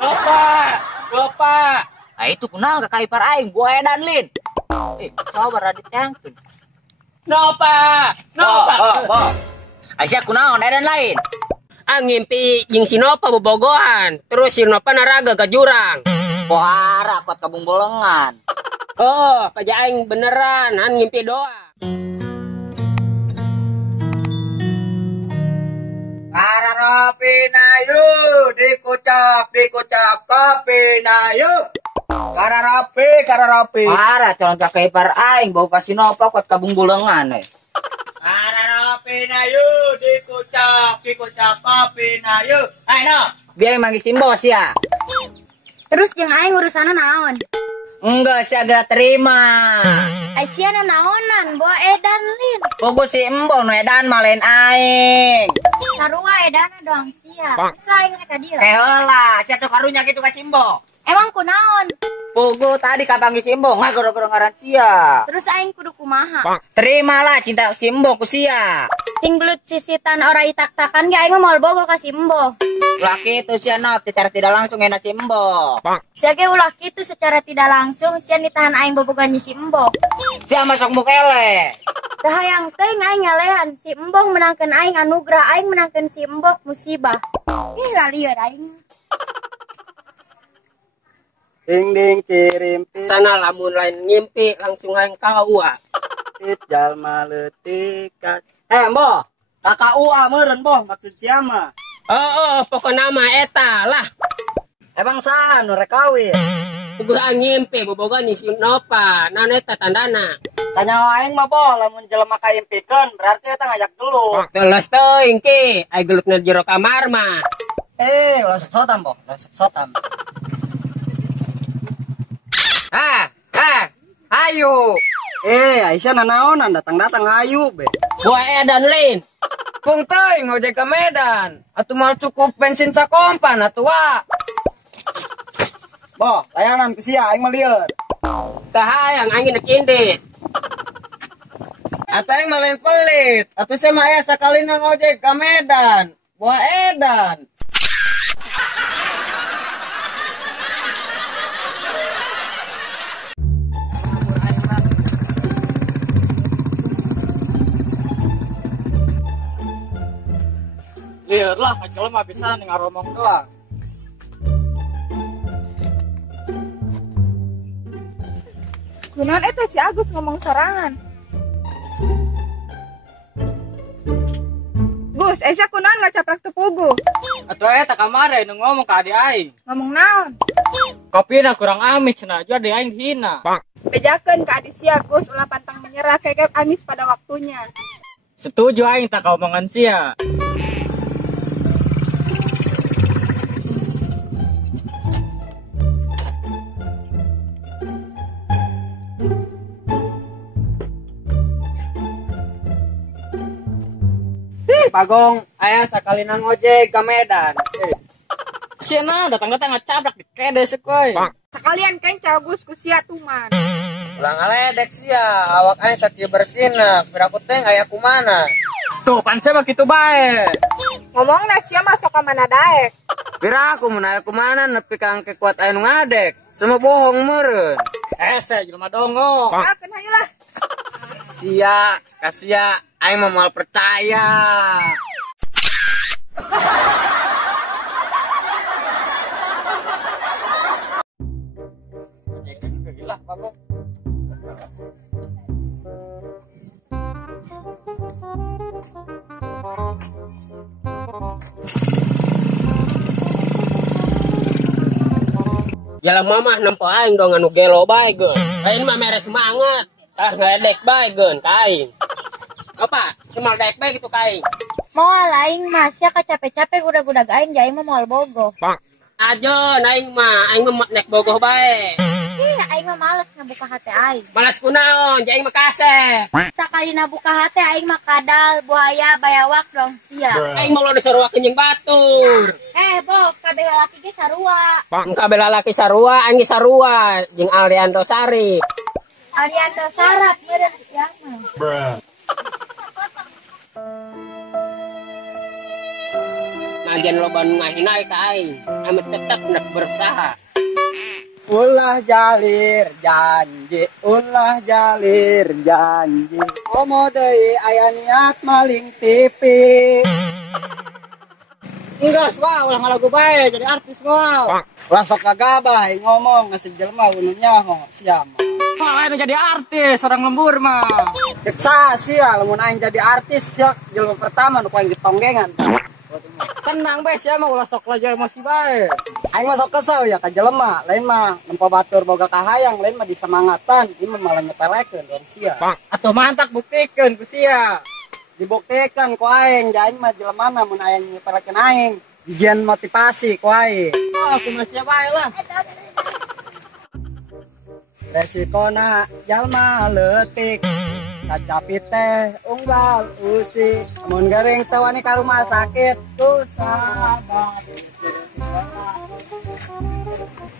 Nopa, Nopa. Ah itu kunal ka kaipar aing buah edan lin. Coba radit yangkeun. Nopa, Nopa. Bo. Aisyah kunaon edan lain. Ngimpi jeung si Nopa bobogohan, terus si Nopa naraga ke jurang. Pohara kuat kabung bolengan. Oh, paja aing beneran, ngimpi doa. Kararapi nayu dikucap kopi nayu. Kararapi. Para calon kakek ipar aing bau kasih Nopa kuat kabung bolengan Kararapi nayu dikucap kopi nayu. Ayo no, biar manggil simbos ya. Terus jeung aing urusanna naon? Enggak, saya agak terima. Aisyana naonan, bawa edan lin. Pokok si embo no edan malen aing. Sarua edana doang sia. Terus aing ka dieu. Heula, sia teu karunya gitu ka Simbo. Emang kunaon? Pogo tadi kapanggil Simbo ngagoro-goro ngaran sia. Terus aing kudu kumaha? Terimalah cinta Simbo ku sia. Ting belut sisitan ora itak-takan ge aing mah moal bogol ka Simbo. Laki itu sia no secara tidak langsung enak Simbo. Sia ge ulah kitu secara tidak langsung sia ditahan aing bobogan si Simbo. Sia masuk mukele. Tah hayang teuing aing ngalehan si Embong menangkeun aing anugerah, aing menangkeun si Embong musibah. Ih lalieur aing. Ding ding kirim Sana lamun lain ngimpi langsung hayang ka UA. pit jalma leutik. Embo, kakak UA meureun boh maksud sia mah. Oh, pokoknya nama eta lah. Emang saha nu rek kawin? Kudu ngimpi bobogan si Nopa, naon eta tandana. Sanyawa aing mah boh lamun jelema kaimpikeun berarti eta ngajak gelut. Teles teuing ki, ai gelutna jero kamar mah. Ulah sok-sotam boh, ulah sok-sotam. Ayo. Aisyah nanaonan datang-datang hayu be. Buah edan lin. Kung teuing ngojek ke Medan. Atuh mal cukup bensin sakompan atuh wa. Boh, layanan ku sia aing mah lieur. Tah hayang angin indit. Atuh aing mah lain pelit. Atuh saya mah aya sakalina ngojek ke Medan. Buah edan. Lieur lah, kalau mah bisa nih ngaromong doang. Kunaon eta si Agus ngomong sorangan. Gus, Aisyah kunaon ngacaprak tepugu. Atuh eta kamari nu ngomong ka adi aing. Ngomong naon? Kopina kurang amis cenah jual adi aing dihina. Bejakeun ka adi sia Gus ulah pantang menyerah kekep amis pada waktunya. Setuju aing tak ka omongan sia. Pagong, aya sakalina ngojek ka Medan. Siana datang-datang ngacabrak di kede sekoy. Sekalian kenca Gus ku sia tuman. Ulang ngaledek sia, awak aing sakieu bersina, piraku teh aya kumana. Tuh, pan mah kitu bae. Ngomongna sia masuk ka mana daek. Piraku mun aya kumana nepi ka angke kuat aya nu ngadek. Semua bohong meureun. Ese jelema dongo. Alkeun hayulah. Sia, kasia aing mah moal percaya. Gila, Pagong. Jalan mamah nempo aing dong anu gelo bae geun. Aing mah mere semangat. Ngedek bae geun ka aing. Apa? Semal dek bae gitu ka aing. Moal aing mah sia kacape-cape gudag-gudag aing jadi aing mah moal bogoh. Ajeun aing mah nek bogoh bae. Ih, aing mah males ngabuka hati aing. Malas kunaon, jadi aing mah kasep. Sakali nabuka hati aing mah kadal, buaya, bayawak dong sia. Aing mau lo disaruakeun jeung batur. Bo, kabeh lalaki ge sarua. Kabeh lalaki sarua, aing ge sarua jeung Aldiando Sari. Ariando Sarap meureun sia mah. ngajian loba nu ngahinai ka aing. Ame tetep hendak berusaha. Ulah jalir janji, ulah jalir janji. Komo deui aya niat maling TV. Enggak, wah, ulah ngalagu bae jadi artis wah. Ulah sok gagabah ngomong nasib jelema unu nyaho siapa. Wah, jadi artis orang lembur mah. Cek sia lamun aing jadi artis sia jelema pertama nu paling ditonggengan. Tenang be sia mah ulah sok lajar masih bae. Aing mah sok kesel ya ka jelema, lain mah nempo batur boga kahayang, lain mah disemangatan, ieu mah malah nyepelekeun dong sia. Atuh mantap buktikeun ku sia. Dibuktikan ku aing, aing mah jelemana mun aing nyepelekeun aing. Ujian motivasi ku aing. Oh, aku masih bae lah. Resikona jalma leutik. Kacapi teh unggal usi. Mun garing teh wani ka rumah sakit ku sabar.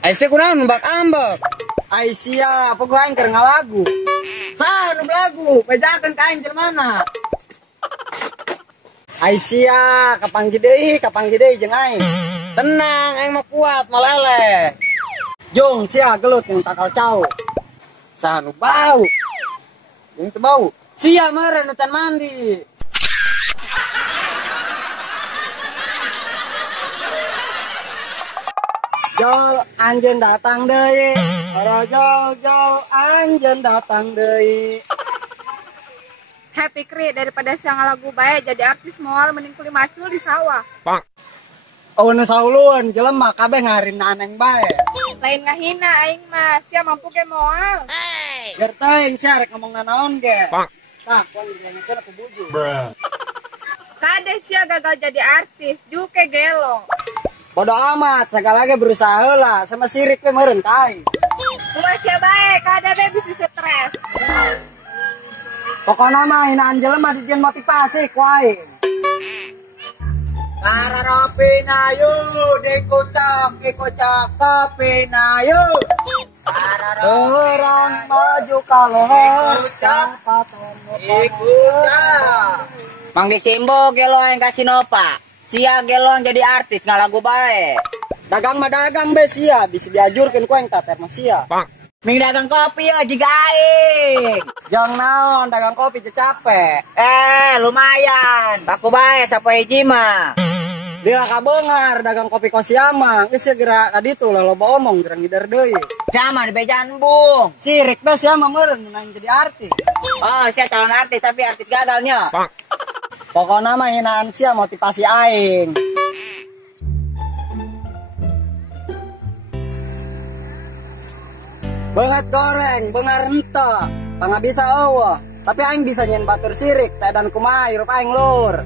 Aisyah kunaon mbak ambek. Aisyah, apa gua aing keur ngalagu? Saha nu belagu? Bedakeun ka aing jelmana. Aisyah, kapanggi deui jeung aing. Tenang, aing mah kuat malele. Jong sia gelut yang takal cau. Saha nu bau? Yang teu bau. Sia meureun nu can mandi. Jol anjeun datang deui. Ora jol anjeun datang deui. Happy Kri, daripada siang lagu bae jadi artis moal mending kuli macul di sawah. Oh nu sauluan jelema kabeh ngarinna aneng bae. Lain ngahina aing mah, sia mampu ge moal. Ger teuing sia rek ngomong nanaon ge. Tah, kon dilenekeun aku buju. Kade sia gagal jadi artis, juke gelo. Bodo amat, sagala ge berusaha heula, sama sirik we meureun ka aing. Kumaha sia bae, kade be bisa stres. Pokona mah hinaan jelema dijieun motivasi ku aing. Kararopi na yu dikocak kopi na yu. Orang maju kalor cepat ikut. Manggi Simbo gelo yang kasih nopa. Sia gelo jadi artis ngalagu bae. Dagang mah dagang be sia, bisa diajurkeun ku aing tater mah sia. Ming dagang kopi ya jiga aing. Jang naon dagang kopi teu capek. Lumayan. Baku bae sapoe hiji mah. Dia kabeungar dagang kopi kosiama, geus geura ka ditu lah loba omong geura ngidar deui. Sama di Bejan Bung. Sirik be sia mah meureun mun aing jadi artis. Oh, saya calon artis tapi artis gagalnya. Pokona mah hinaan sia motivasi aing. Beungat goreng, beungar henteu, pangabisa eueuh. Tapi aing bisa nyen batur sirik, teh dan kumaha hirup aing lur.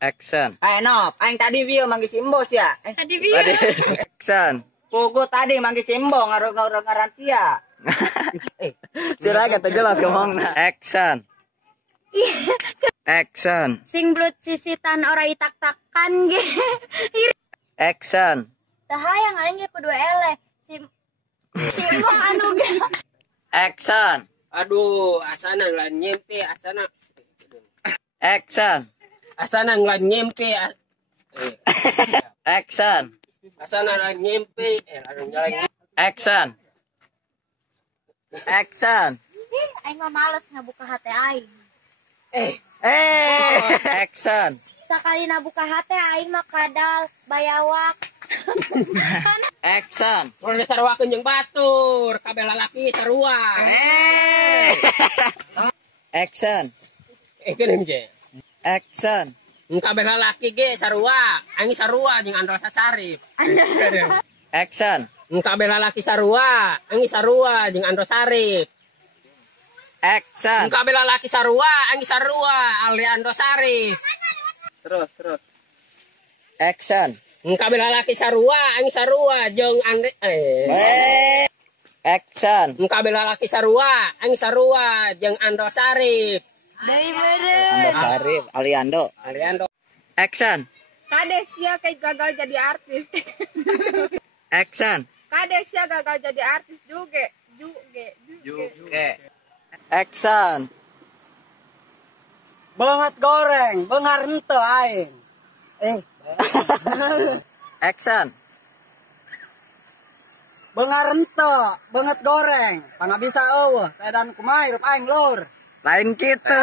Action. Nop, aing tadi view manggi Simbo sia. Tadi view. Action. Pugu tadi manggi Simbo ngaran sia. Sira kata jelas ngomongna. Action. Action. Sing blut sisitan ora itak-takan ge. Action. Tah hayang aing ge kudu eleh. Simbong anu ge. Action. Aduh, asana ngelain nyempe, asana. Action. Asana ngelain nyempe. Action. Asana ngelain nyempe. Action. Action. Aing mah males ngabuka hate aing. Action. Sakali nabuka hate aing mah kadal bayawak. Action. Kalau sarwakeun jeung batur, kabeh lalaki sarua. Action. Keun ge. Action. Kabeh lalaki ge sarua, aing sarua jeung Andra Sasarif. Action. Kabeh lalaki sarua, aing sarua jeung Andra Sarif. Action. Kabeh lalaki sarua, aing sarua Ali Andra Sarif. Terus. Action. Kabeh lalaki sarua, aing sarua jeung Andre Action. Kabeh lalaki sarua, aing sarua jeung Andra Sarif. Dari beureun. Ando Sarif, Aliando. Aliando. Action. Kade sia kayak gagal jadi artis. Action. Kade sia gagal jadi artis juga. Action. Banget goreng, bengar ente aing. Action. Bengar ente, banget goreng. Pangga bisa eueuh, teh dan kumaha hirup aing lur. Lain gitu.